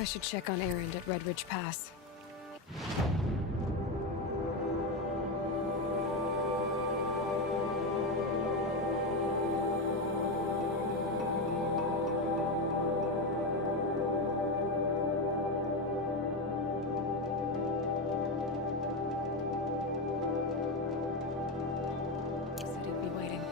I should check on Erend at Red Ridge Pass. Said he'd be waiting.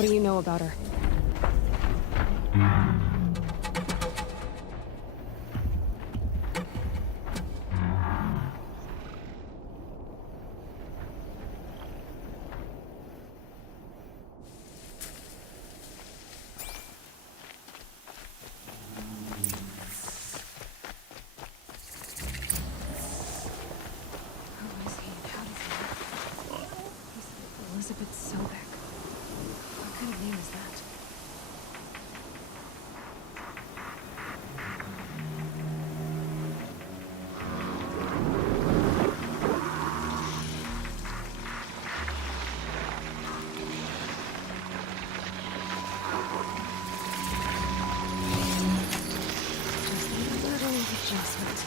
What do you know about her? Who is he and how does he look? He's Elizabeth Sobek. What kind of name is that? Just a little adjustment.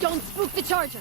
Don't spook the charger!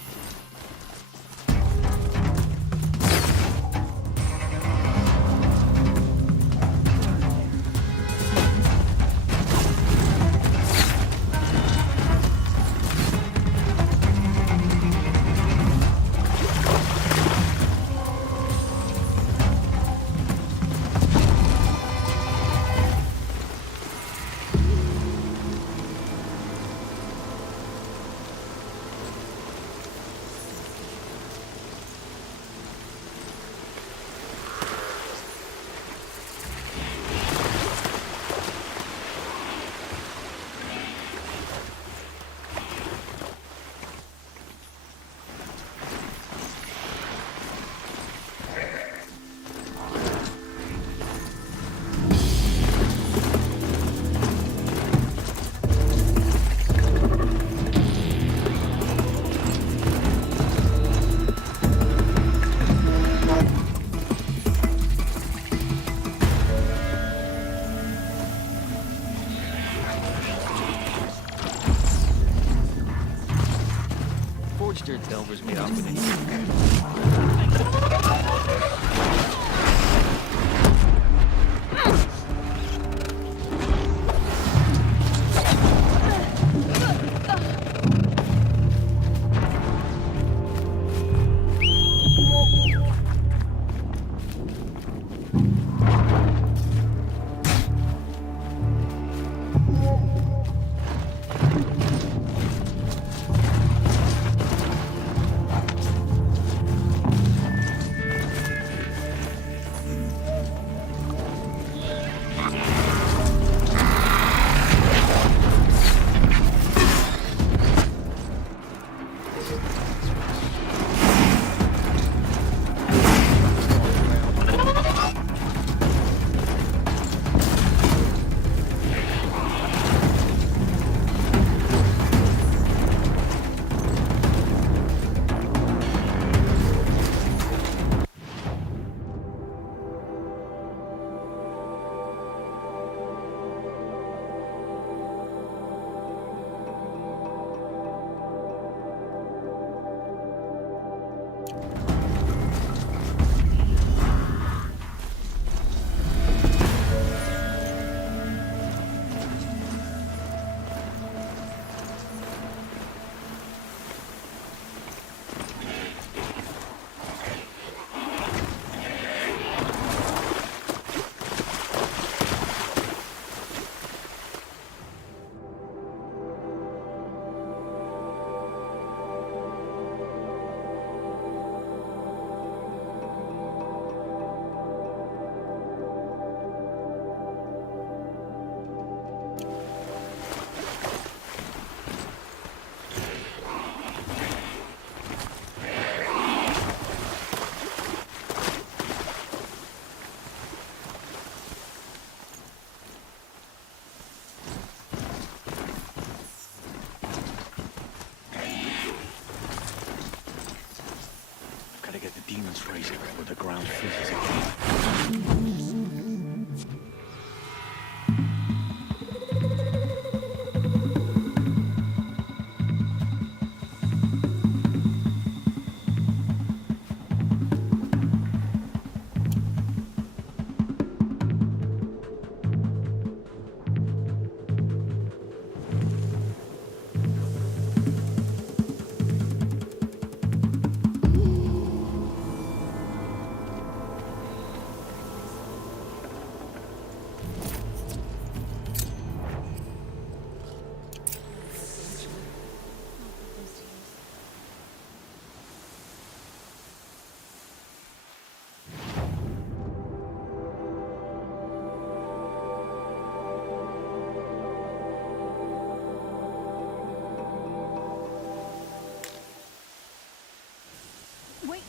Wait.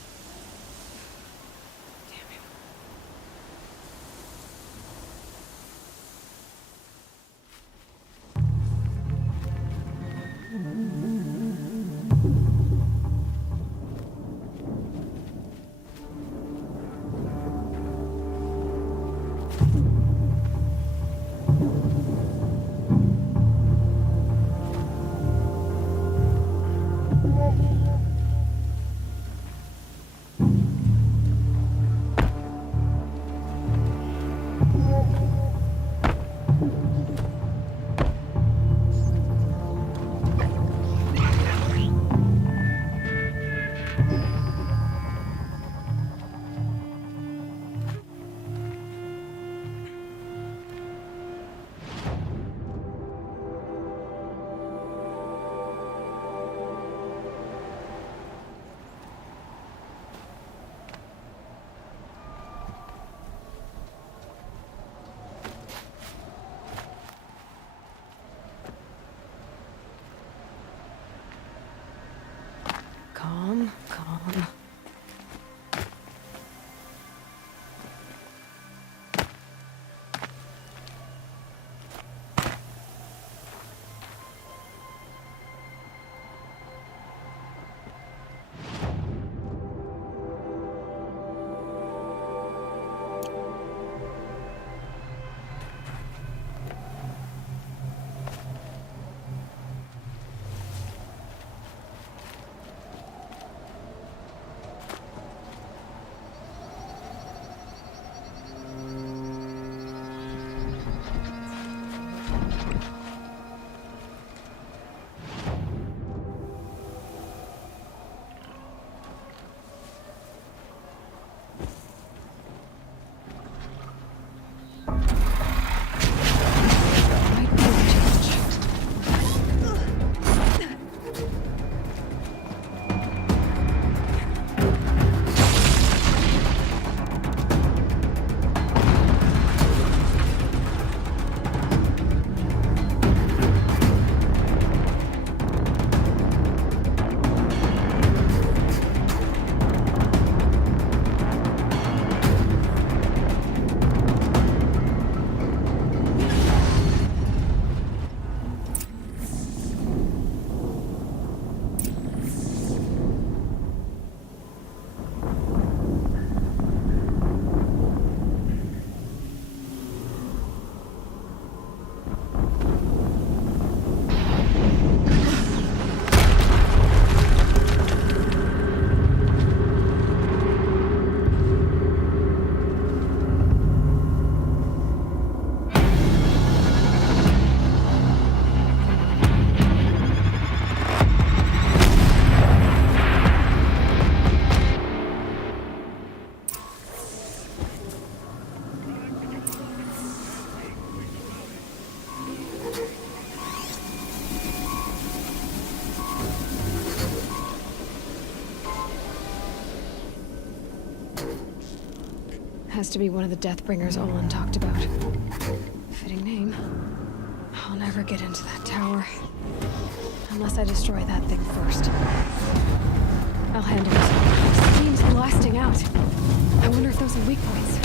Damn it. Calm, calm. Has to be one of the Deathbringers Olin talked about. Fitting name. I'll never get into that tower. Unless I destroy that thing first. I'll handle it. Steam's blasting out. I wonder if those are weak points.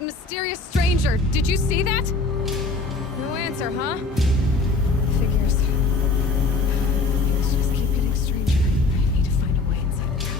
Mysterious stranger, did you see that? No answer, huh? Figures. Things just keep getting stranger. I need to find a way inside the town.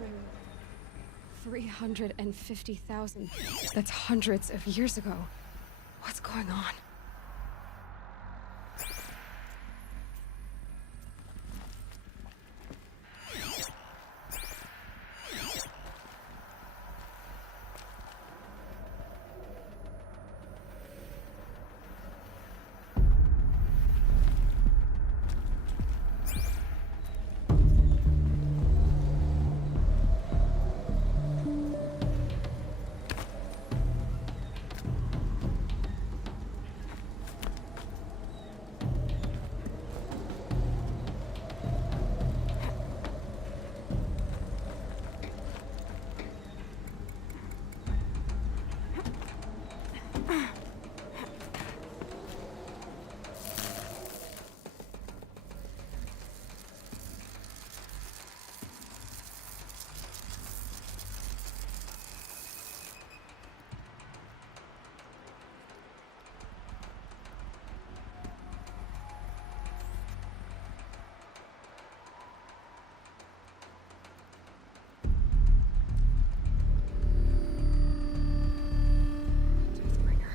Ring 350,000. That's hundreds of years ago. What's going on? Deathbringer.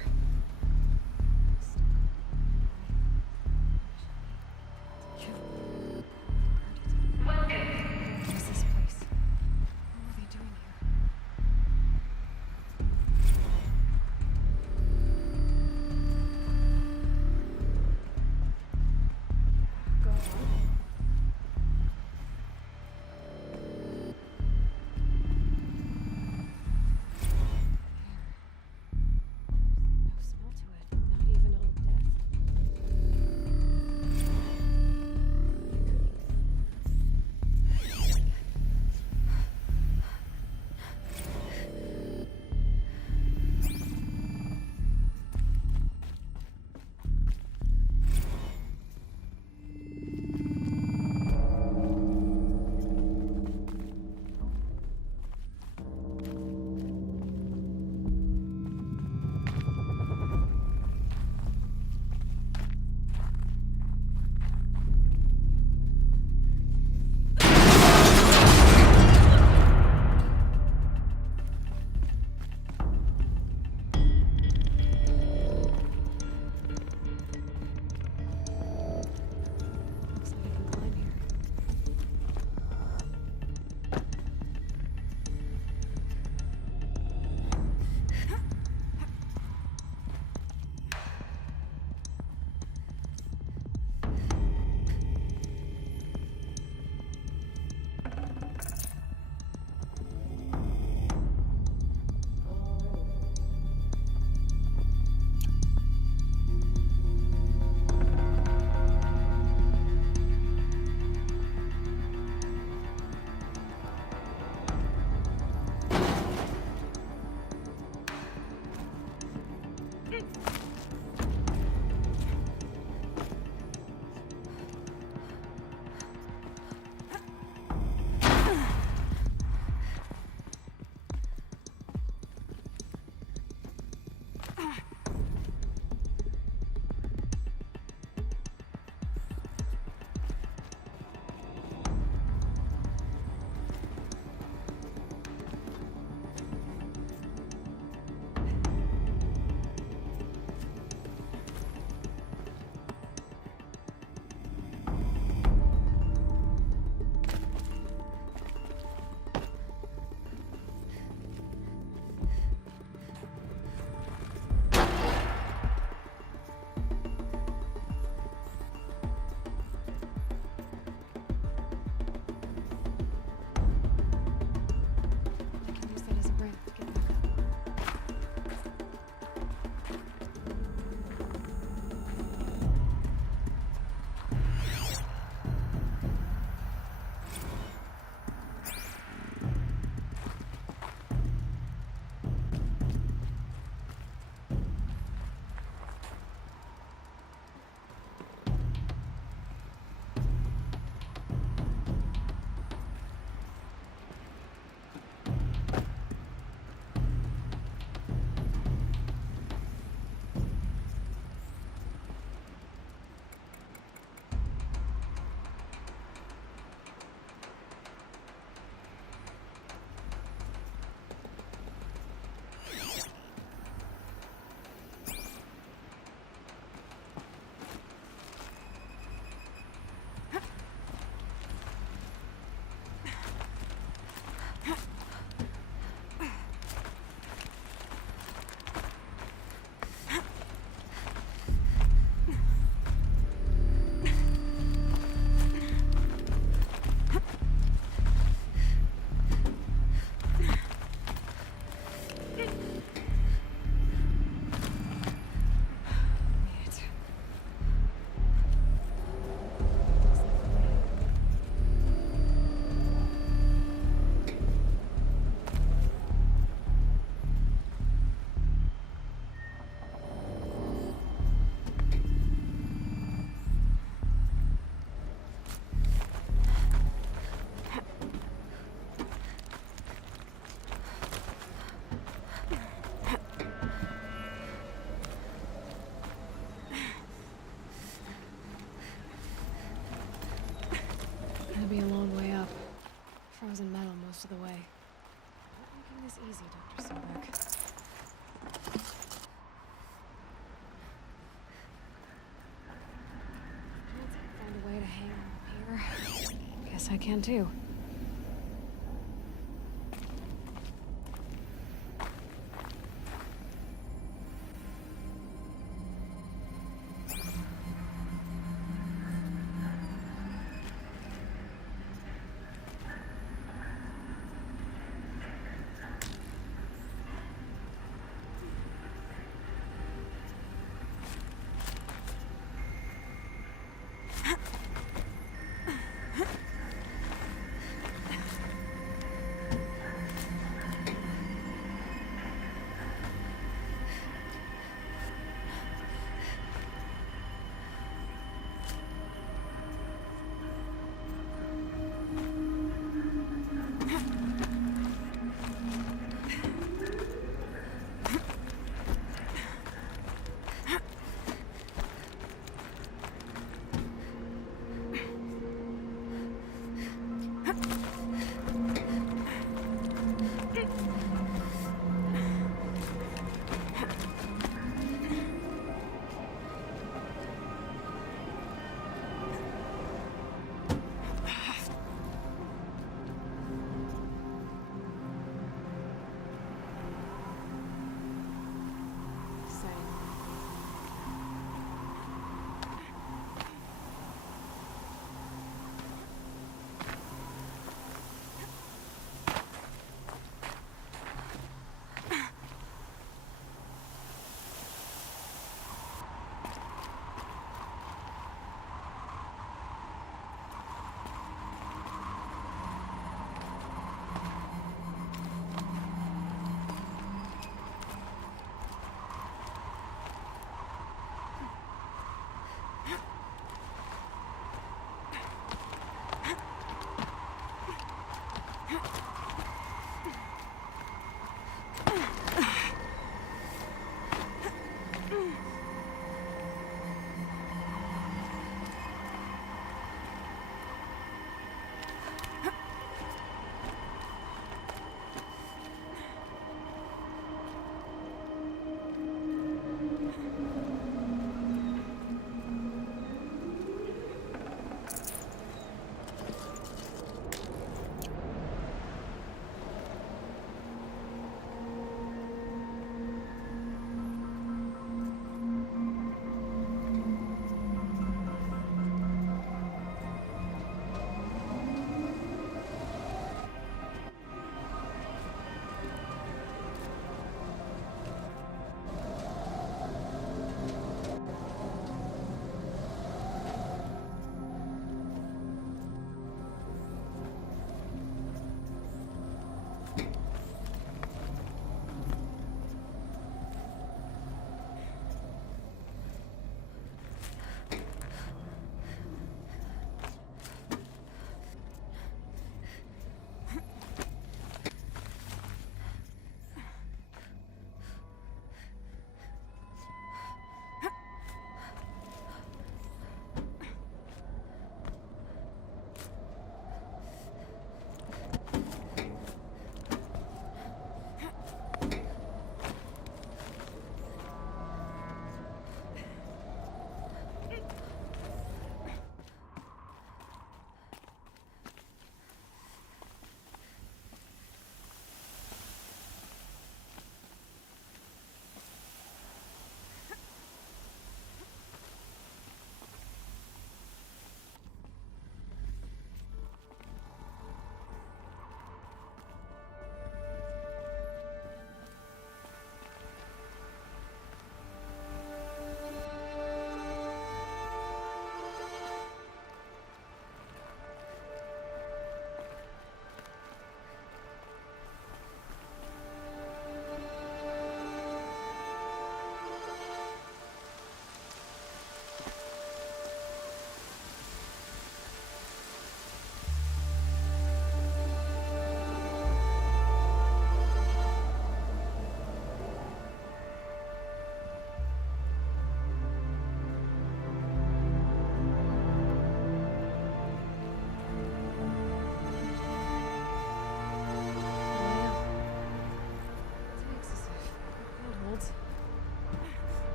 I can too.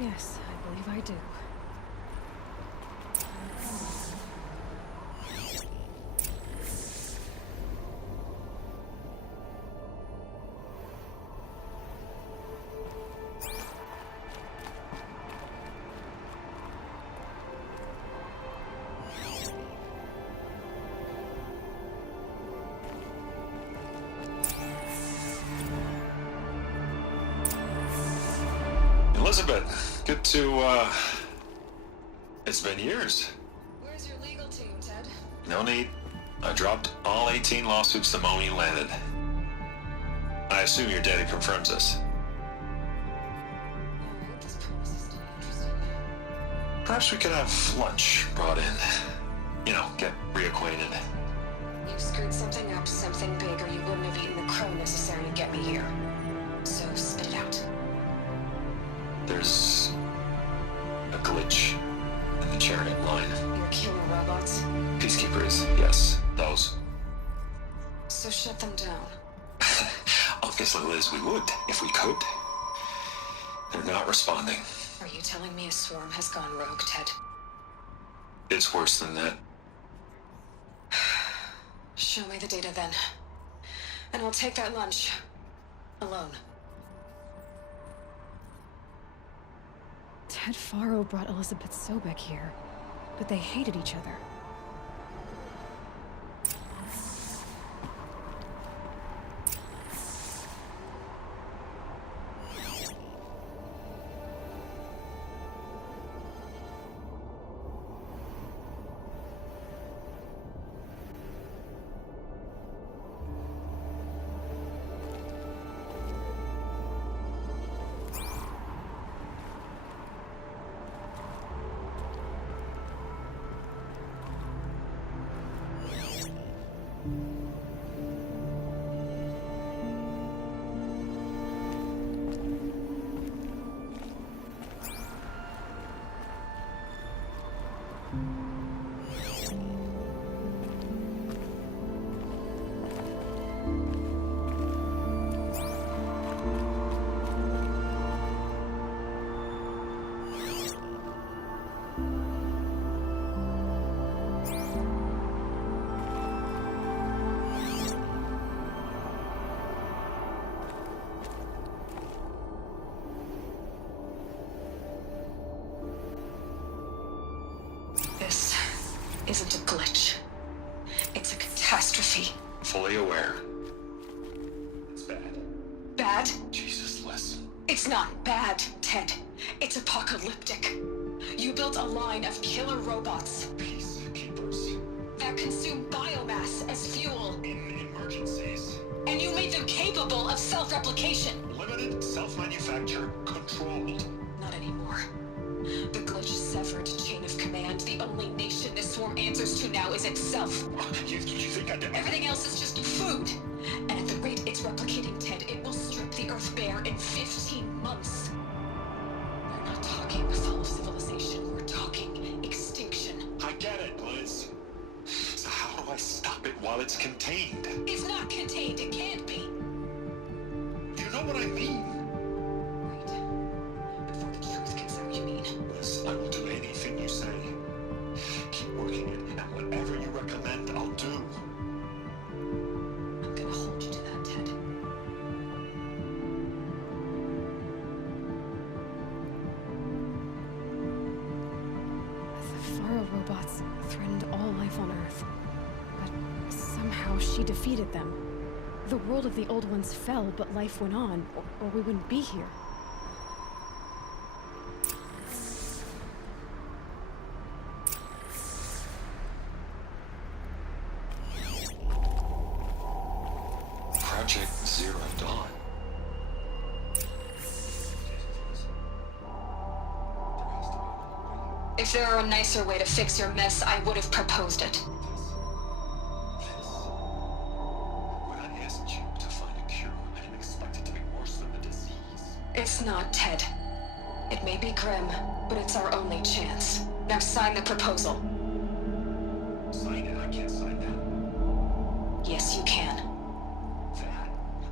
Yes, I believe I do. Elizabeth, good to, it's been years. Where's your legal team, Ted? No need. I dropped all 18 lawsuits the moment you landed. I assume your daddy confirms this. Alright, this promises to be interesting. Perhaps we could have lunch brought in. You know, get reacquainted. You screwed something up, something big, or you wouldn't have eaten the crow necessary to get me here. So spit it out. There's a glitch in the chariot line. Your killer robots? Peacekeepers, yes, those. So shut them down. Obviously, Liz, we would, if we could. They're not responding. Are you telling me a swarm has gone rogue, Ted? It's worse than that. Show me the data then. And I'll take that lunch. Alone. Ted Faro brought Elizabeth Sobek here, but they hated each other. This isn't a glitch. It's a catastrophe. Fully aware. It's bad. Bad? Jesus, Liz. It's not bad, Ted. It's apocalyptic. You built a line of killer robots Peacekeepers. that consume biomass as fuel, In emergencies. and you made them capable of self-replication. Limited, self-manufactured, controlled. Not anymore. The glitch severed chain of command. The only nation this swarm answers to now is itself. You think I did? Everything else is just food. And at the rate it's replicating, Ted, it will strip the Earth bare in 15 months. We're not talking fall of civilization. We're talking extinction. I get it, Liz. So how do I stop it while it's contained? It's not contained. It can't be. You know what I mean? Right. Before the truth gets out, you mean? Liz, I will do anything you say. Keep working it, and whatever you recommend, I'll do. I'm gonna hold you to that, Ted. The Faro robots threatened all life on Earth, but somehow she defeated them. The world of the old ones fell, but life went on, or we wouldn't be here. Project Zero Dawn. If there were a nicer way to fix your mess, I would have proposed it. When I asked you to find a cure, I didn't expect it to be worse than the disease. It's not, Ted. It may be grim, but it's our only chance. Now sign the proposal. Sign it. I can't sign that. Yes, you can. That?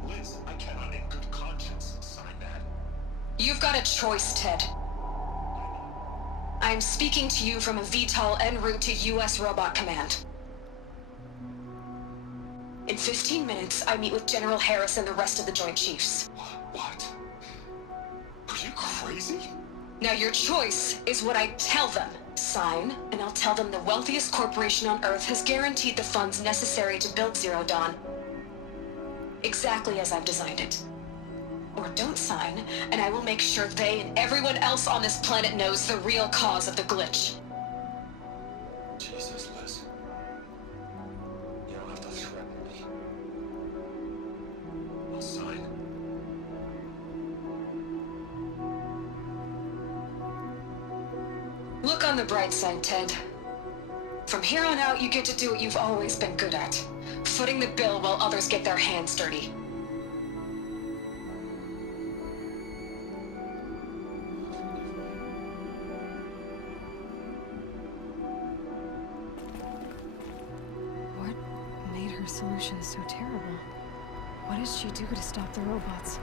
Liz, I cannot in good conscience sign that. You've got a choice, Ted. I'm speaking to you from a VTOL en route to U.S. Robot Command. In 15 minutes, I meet with General Harris and the rest of the Joint Chiefs. What? Are you crazy? Now your choice is what I tell them. Sign, and I'll tell them the wealthiest corporation on Earth has guaranteed the funds necessary to build Zero Dawn. Exactly as I've designed it. Or don't sign, and I will make sure they and everyone else on this planet knows the real cause of the glitch. Jesus, Liz. You don't have to threaten me. I'll sign. Look on the bright side, Ted. From here on out, you get to do what you've always been good at. Footing the bill while others get their hands dirty. What made her solution so terrible? What did she do to stop the robots?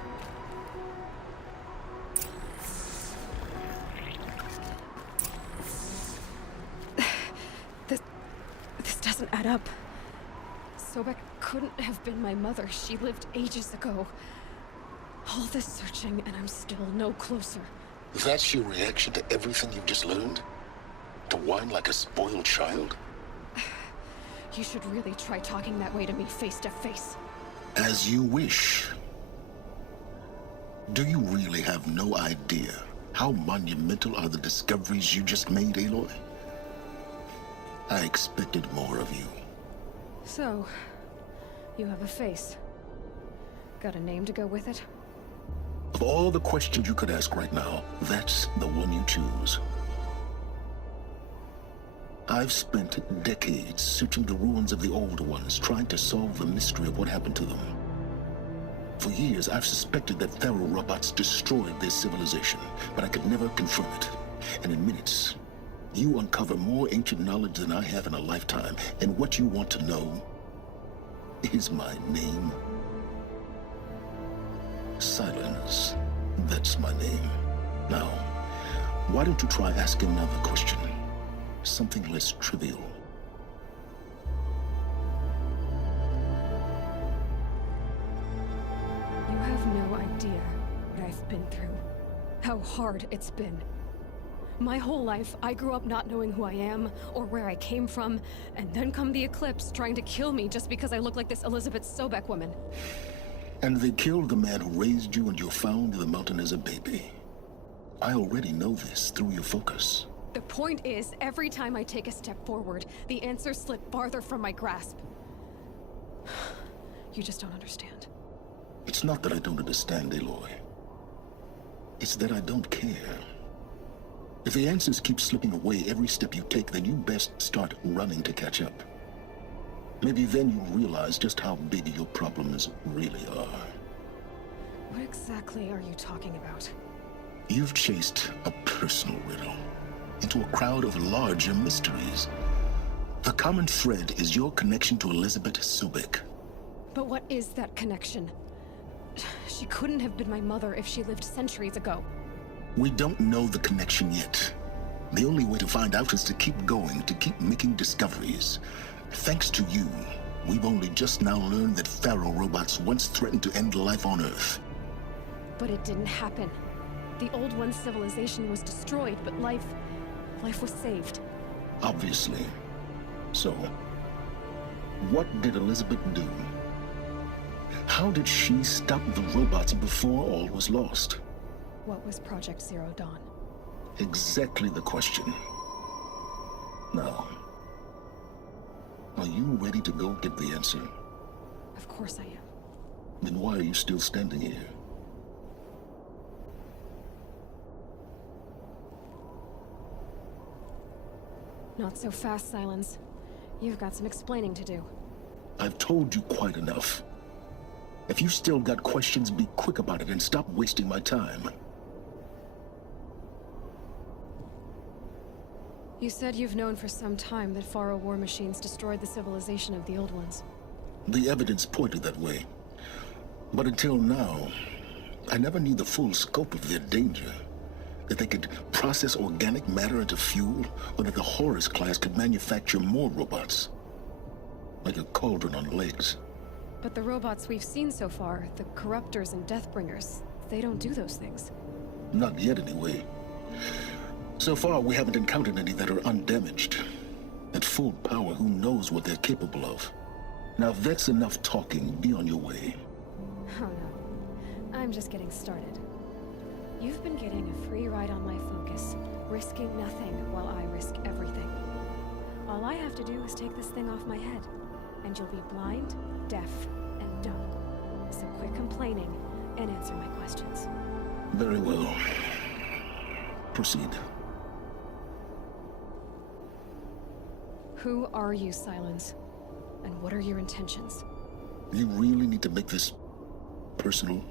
This doesn't add up. Sobek couldn't have been my mother. She lived ages ago. All this searching, and I'm still no closer. That's your reaction to everything you've just learned? To whine like a spoiled child? You should really try talking that way to me face to face. As you wish. Do you really have no idea how monumental are the discoveries you just made, Aloy? I expected more of you. So, you have a face. Got a name to go with it? Of all the questions you could ask right now, that's the one you choose. I've spent decades searching the ruins of the old ones, trying to solve the mystery of what happened to them. For years, I've suspected that Faro robots destroyed their civilization, but I could never confirm it. And in minutes, you uncover more ancient knowledge than I have in a lifetime, and what you want to know is my name. Silence. That's my name. Now, why don't you try asking another question? Something less trivial. You have no idea what I've been through. How hard it's been. My whole life, I grew up not knowing who I am or where I came from, and then come the Eclipse trying to kill me just because I look like this Elizabeth Sobek woman. And they killed the man who raised you and you found in the mountain as a baby. I already know this through your focus. The point is, every time I take a step forward, the answers slip farther from my grasp. You just don't understand. It's not that I don't understand, Aloy. It's that I don't care. If the answers keep slipping away every step you take, then you best start running to catch up. Maybe then you'll realize just how big your problems really are. What exactly are you talking about? You've chased a personal riddle into a crowd of larger mysteries. The common thread is your connection to Elizabeth Sobek. But what is that connection? She couldn't have been my mother if she lived centuries ago. We don't know the connection yet. The only way to find out is to keep going, to keep making discoveries. Thanks to you, we've only just now learned that Faro robots once threatened to end life on Earth. But it didn't happen. The old one's civilization was destroyed, but life was saved. Obviously. So, what did Elizabeth do? How did she stop the robots before all was lost? What was Project Zero Dawn? Exactly the question. Now, are you ready to go get the answer? Of course I am. Then why are you still standing here? Not so fast, Silence. You've got some explaining to do. I've told you quite enough. If you've still got questions, be quick about it and stop wasting my time. You said you've known for some time that Faro war machines destroyed the civilization of the old ones. The evidence pointed that way. But until now, I never knew the full scope of their danger. That they could process organic matter into fuel, or that the Horus class could manufacture more robots. Like a cauldron on legs. But the robots we've seen so far, the Corruptors and Deathbringers, they don't do those things. Not yet, anyway. So far, we haven't encountered any that are undamaged. At full power, who knows what they're capable of? Now, if that's enough talking, be on your way. Oh no. I'm just getting started. You've been getting a free ride on my focus, risking nothing while I risk everything. All I have to do is take this thing off my head, and you'll be blind, deaf, and dumb. So quit complaining and answer my questions. Very well. Proceed. Who are you, Silence? And what are your intentions? You really need to make this personal?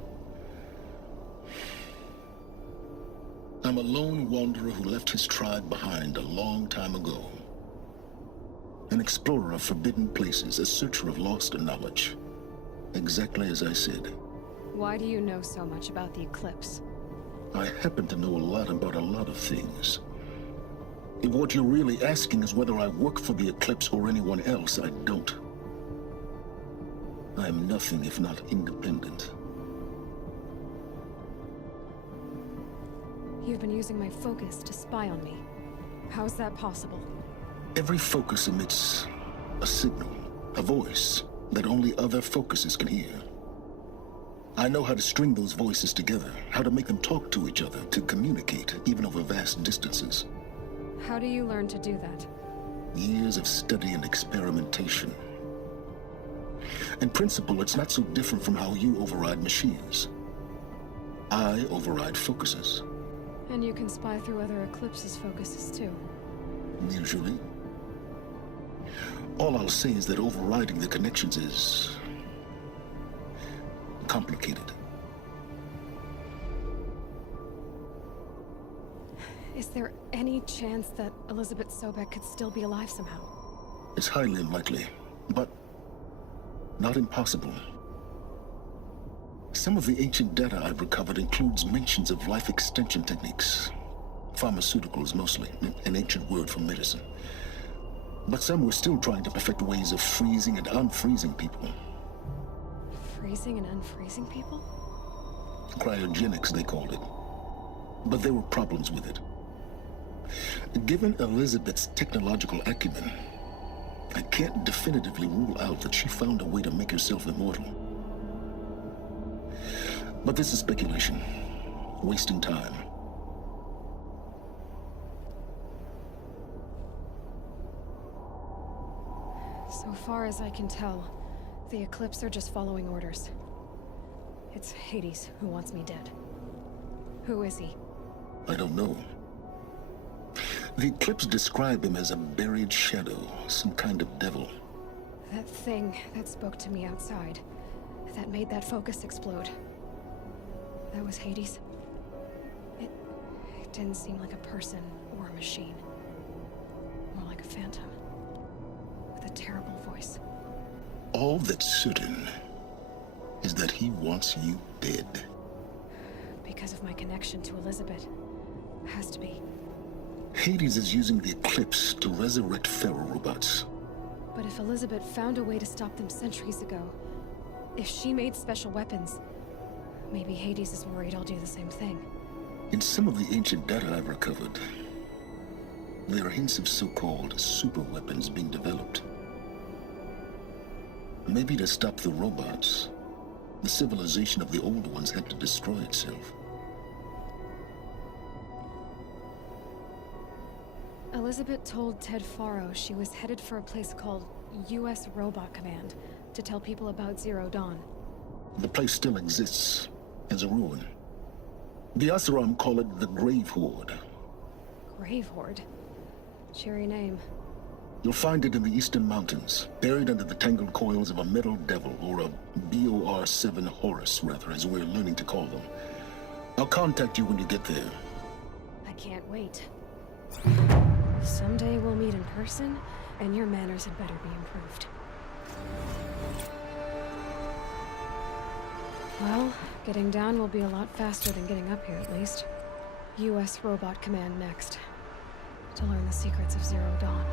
I'm a lone wanderer who left his tribe behind a long time ago. An explorer of forbidden places, a searcher of lost knowledge. Exactly as I said. Why do you know so much about the eclipse? I happen to know a lot about a lot of things. If what you're really asking is whether I work for the Eclipse or anyone else, I don't. I am nothing if not independent. You've been using my focus to spy on me. How is that possible? Every focus emits a signal, a voice, that only other focuses can hear. I know how to string those voices together, how to make them talk to each other, to communicate, even over vast distances. How do you learn to do that? Years of study and experimentation. In principle, it's not so different from how you override machines. I override focuses. And you can spy through other Eclipse's focuses too. Usually. All I'll say is that overriding the connections is complicated. Is there any chance that Elizabeth Sobek could still be alive somehow? It's highly unlikely, but not impossible. Some of the ancient data I've recovered includes mentions of life extension techniques. Pharmaceuticals mostly, an ancient word for medicine. But some were still trying to perfect ways of freezing and unfreezing people. Freezing and unfreezing people? Cryogenics, they called it. But there were problems with it. Given Elizabeth's technological acumen, I can't definitively rule out that she found a way to make herself immortal. But this is speculation, wasting time. So far as I can tell, the Eclipse are just following orders. It's Hades who wants me dead. Who is he? I don't know. The Eclipse describe him as a buried shadow, some kind of devil. That thing that spoke to me outside, that made that focus explode. That was Hades. It didn't seem like a person or a machine. More like a phantom. With a terrible voice. All that's certain is that he wants you dead. Because of my connection to Elizabeth. Has to be. Hades is using the Eclipse to resurrect feral robots. But if Elizabeth found a way to stop them centuries ago, if she made special weapons, maybe Hades is worried I'll do the same thing. In some of the ancient data I've recovered, there are hints of so-called super weapons being developed. Maybe to stop the robots, the civilization of the old ones had to destroy itself. Elizabeth told Ted Faro she was headed for a place called U.S. Robot Command to tell people about Zero Dawn. The place still exists as a ruin. The Asuram call it the Grave Horde. Grave Horde? Cheery name. You'll find it in the Eastern Mountains, buried under the tangled coils of a metal devil, or a BOR-7 Horus, rather, as we're learning to call them. I'll contact you when you get there. I can't wait. Someday we'll meet in person, and your manners had better be improved. Well, getting down will be a lot faster than getting up here, at least. U.S. Robot Command next. To learn the secrets of Zero Dawn.